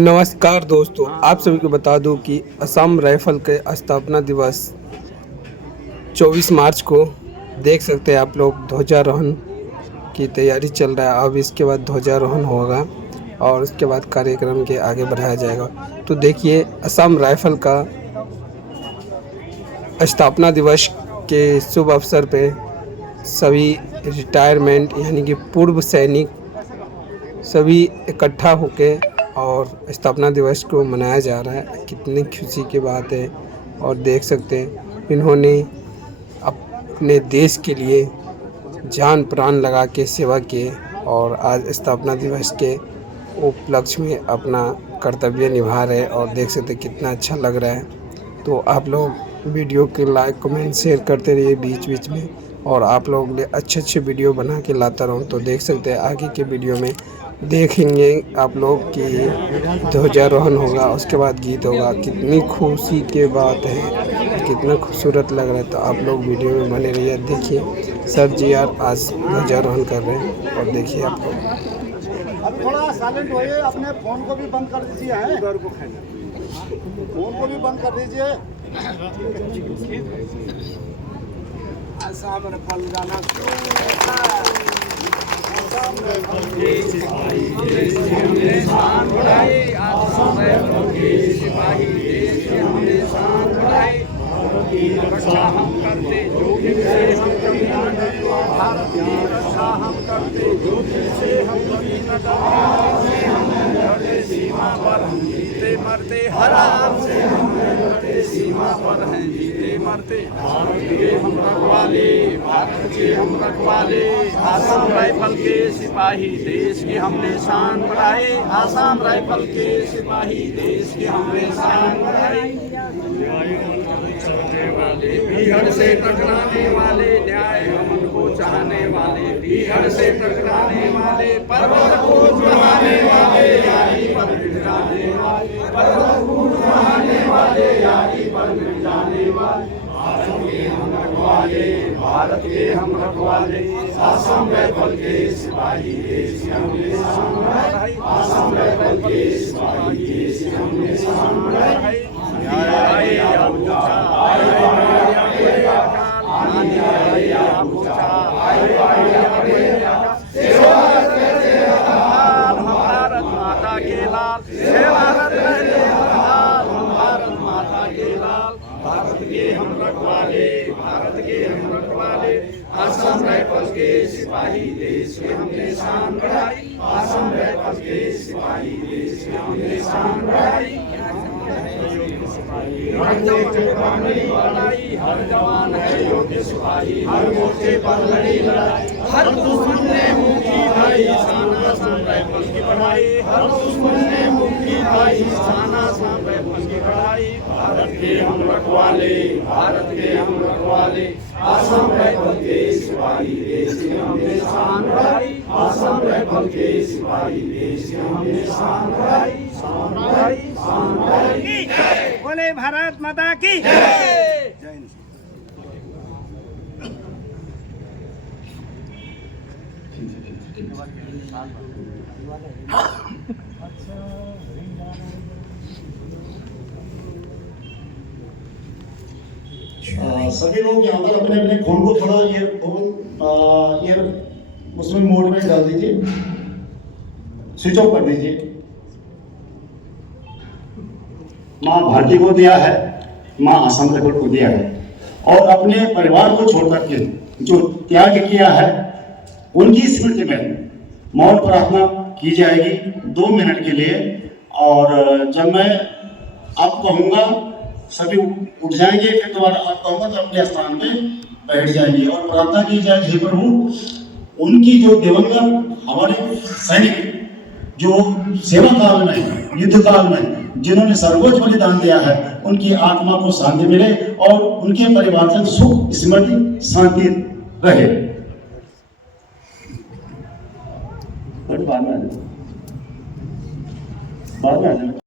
नमस्कार दोस्तों, आप सभी को बता दूं कि असम राइफल के स्थापना दिवस 24 मार्च को देख सकते हैं आप लोग। ध्वजारोहण की तैयारी चल रहा है। अब इसके बाद ध्वजारोहण होगा और उसके बाद कार्यक्रम के आगे बढ़ाया जाएगा। तो देखिए, असम राइफल का स्थापना दिवस के शुभ अवसर पे सभी रिटायरमेंट यानी कि पूर्व सैनिक सभी इकट्ठा होके और स्थापना दिवस को मनाया जा रहा है। कितनी खुशी की बात है। और देख सकते हैं, इन्होंने अपने देश के लिए जान प्राण लगा के सेवा किए और आज स्थापना दिवस के उपलक्ष्य में अपना कर्तव्य निभा रहे हैं। और देख सकते हैं कितना अच्छा लग रहा है। तो आप लोग वीडियो के लाइक कमेंट शेयर करते रहिए बीच बीच में, और आप लोग लिए अच्छे वीडियो बना के लाता रहूँ। तो देख सकते हैं आगे के वीडियो में देखेंगे आप लोग कि ध्वजारोहण होगा, उसके बाद गीत होगा। कितनी खुशी की बात है, कितना खूबसूरत लग रहा है। तो आप लोग वीडियो में बने रहिए। देखिए सर जी यार आज ध्वजारोहण कर रहे हैं और देखिए आप लोग। अभी थोड़ा साइलेंट होइए, अपने फोन को भी बंद कर दीजिए। हैं फोन को भी बंद कर दीजिए। रक्षा हम करते जोखिम से हम कभी न डरे। भारत की रक्षा हम करते जोखिम से हम कभी न डरे। सीमा पर हम जीते मरते, हर आम से हम लड़ते। सीमा पर हैं जीते मरते, भारत के हम रखवाले, भारत के हम रखवाले। आसाम राइफल के सिपाही देश की हमने शान बढ़ाए। आसाम राइफल के सिपाही देश की हमने शान बढ़ाई। भीड़ से टकराने वाले, न्याय अमन को चाहने वाले, भीड़ से टकराने वाले, पर्वत को चढ़ाने वाले, यारी पर मिट जाने वाले, पर्वत को चढ़ाने वाले, यारी पर मिट जाने वाले। भारत के हम रखवाले, भारत के हम रखवाले। आसाम राइफल के सिपाही देश की हमने शान बढ़ाई। आसाम राइफल के सिपाही देश की हमने शान बढ़ाई। भारत माता के लाल, भारत माता के लाल। भारत के हम रखवाले, भारत के हम रखवाले। आसाम राइफल के सिपाही देश के हमने शान बढ़ाई। आसाम राइफल के सिपाही देश के हमने शान बढ़ाई। हर जवान है योग्य सिपाही, हर मोर्चे पर लड़ी लड़ाई। हर दुश्मन ने मुंह की भाई, शान आसाम राइफल की बढ़ाई। हर दुश्मन ने मुंह की भाई, शान आसाम राइफल की बढ़ाई। भारत के हम रखवाले, भारत के हम रखवाले। आसाम राइफल के सिपाही देश के हमने शान बढ़ाई। आसाम राइफल के सिपाही देश के हमने शान बढ़ाई। शान बढ़ाई, शान बढ़ाई। बोले भारत माता की जय। सभी लोग यहाँ पर अपने अपने फोन को थोड़ा ये उसमें मोड में डाल दीजिए, स्विच ऑफ कर दीजिए। माँ भारती को दिया है, माँ आसाम राइफल को दिया है, और अपने परिवार को छोड़कर के जो त्याग किया है उनकी स्मृति में मौन प्रार्थना की जाएगी 2 मिनट के लिए। और जब मैं आप कहूँगा सभी उठ जाएंगे, फिर दोबारा आप कहूँगा तो अपने स्थान पे बैठ जाएंगे और प्रार्थना की जाएगी। हे प्रभु, उनकी जो दिवंगत हमारे सैनिक जो सेवा काल में, युद्ध काल में जिन्होंने सर्वोच्च बलिदान दिया है, उनकी आत्मा को शांति मिले और उनके परिवार से सुख स्मृति शांति रहे। बाद में